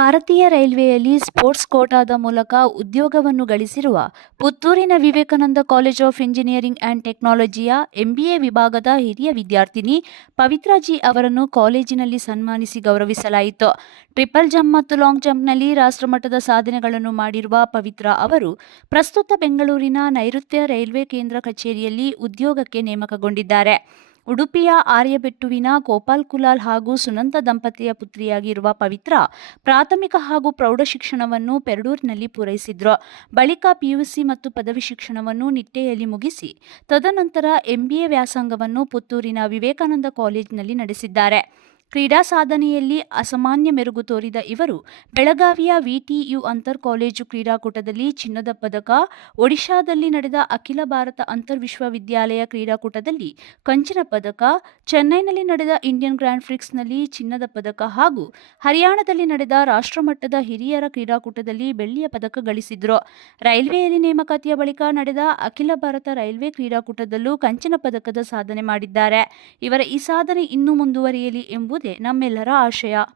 ಭಾರತೀಯ ರೈಲ್ವೆಯಲ್ಲಿ ಸ್ಪೋರ್ಟ್ಸ್ ಕೋಟಾದ ಮೂಲಕ ಉದ್ಯೋಗವನ್ನು ಗಳಿಸಿರುವ ಪುತ್ತೂರಿನ Vivekananda college of engineering and ಟೆಕ್ನಾಲಜಿಯ MBA ವಿಭಾಗದ ಹಿರಿಯ ವಿದ್ಯಾರ್ಥಿನಿ ಪವಿತ್ರಾಜಿ ಅವರನ್ನು ಕಾಲೇಜಿನಲ್ಲಿ ಸನ್ಮಾನಿಸಿ ಗೌರವಿಸಲಾಯಿತು. ಟ್ರಿಪಲ್ ಜಂಪ್ ಮತ್ತು ಲಾಂಗ್ ಜಂಪ್ನಲ್ಲಿ ರಾಷ್ಟ್ರಮಟ್ಟದ ಸಾಧನೆಗಳನ್ನು ಮಾಡಿರುವ ಪವಿತ್ರಾ ಅವರು ಪ್ರಸ್ತುತ ಬೆಂಗಳೂರಿನ ನೈಋತ್ಯ ರೈಲ್ವೆ ಕೇಂದ್ರ ಕಚೇರಿಯಲ್ಲಿ ಉದ್ಯೋಗಕ್ಕೆ ನೇಮಕಗೊಂಡಿದ್ದಾರೆ. ಉಡುಪಿಯ ಆರ್ಯಬೆಟ್ಟುವಿನ ಗೋಪಾಲ್ ಕುಲಾಲ್ ಹಾಗೂ ಸುನಂದ ದಂಪತಿಯ ಪುತ್ರಿಯಾಗಿರುವ ಪವಿತ್ರ ಪ್ರಾಥಮಿಕ ಹಾಗೂ ಪ್ರೌಢ ಶಿಕ್ಷಣವನ್ನು ಪೆರಡೂರಿನಲ್ಲಿ ಪೂರೈಸಿದ್ರು. ಬಳಿಕ ಪಿಯುಸಿ ಮತ್ತು ಪದವಿ ಶಿಕ್ಷಣವನ್ನು ನಿಟ್ಟೆಯಲ್ಲಿ ಮುಗಿಸಿ ತದನಂತರ ಎಂಬಿಎ ವ್ಯಾಸಂಗವನ್ನು ಪುತ್ತೂರಿನ ವಿವೇಕಾನಂದ ಕಾಲೇಜಿನಲ್ಲಿ ನಡೆಸಿದ್ದಾರೆ. ಕ್ರೀಡಾ ಸಾಧನೆಯಲ್ಲಿ ಅಸಾಮಾನ್ಯ ಮೆರುಗು ತೋರಿದ ಇವರು ಬೆಳಗಾವಿಯ ವಿಟಿಯು ಅಂತರ್ ಕಾಲೇಜು ಕ್ರೀಡಾಕೂಟದಲ್ಲಿ ಚಿನ್ನದ ಪದಕ, ಒಡಿಶಾದಲ್ಲಿ ನಡೆದ ಅಖಿಲ ಭಾರತ ಅಂತರ್ ವಿಶ್ವವಿದ್ಯಾಲಯ ಕ್ರೀಡಾಕೂಟದಲ್ಲಿ ಕಂಚಿನ ಪದಕ, ಚೆನ್ನೈನಲ್ಲಿ ನಡೆದ ಇಂಡಿಯನ್ ಗ್ರ್ಯಾಂಡ್ ಫ್ರಿಕ್ಸ್ನಲ್ಲಿ ಚಿನ್ನದ ಪದಕ ಹಾಗೂ ಹರಿಯಾಣದಲ್ಲಿ ನಡೆದ ರಾಷ್ಟ್ರಮಟ್ಟದ ಹಿರಿಯರ ಕ್ರೀಡಾಕೂಟದಲ್ಲಿ ಬೆಳ್ಳಿಯ ಪದಕ ಗಳಿಸಿದ್ರು. ರೈಲ್ವೆಯಲ್ಲಿ ನೇಮಕಾತಿಯ ಬಳಿಕ ನಡೆದ ಅಖಿಲ ಭಾರತ ರೈಲ್ವೆ ಕ್ರೀಡಾಕೂಟದಲ್ಲೂ ಕಂಚಿನ ಪದಕದ ಸಾಧನೆ ಮಾಡಿದ್ದಾರೆ. ಇವರ ಈ ಸಾಧನೆ ಇನ್ನೂ ಮುಂದುವರಿಯಲಿ ಎಂಬುದೇ ನಮ್ಮೆಲ್ಲರ ಆಶಯ.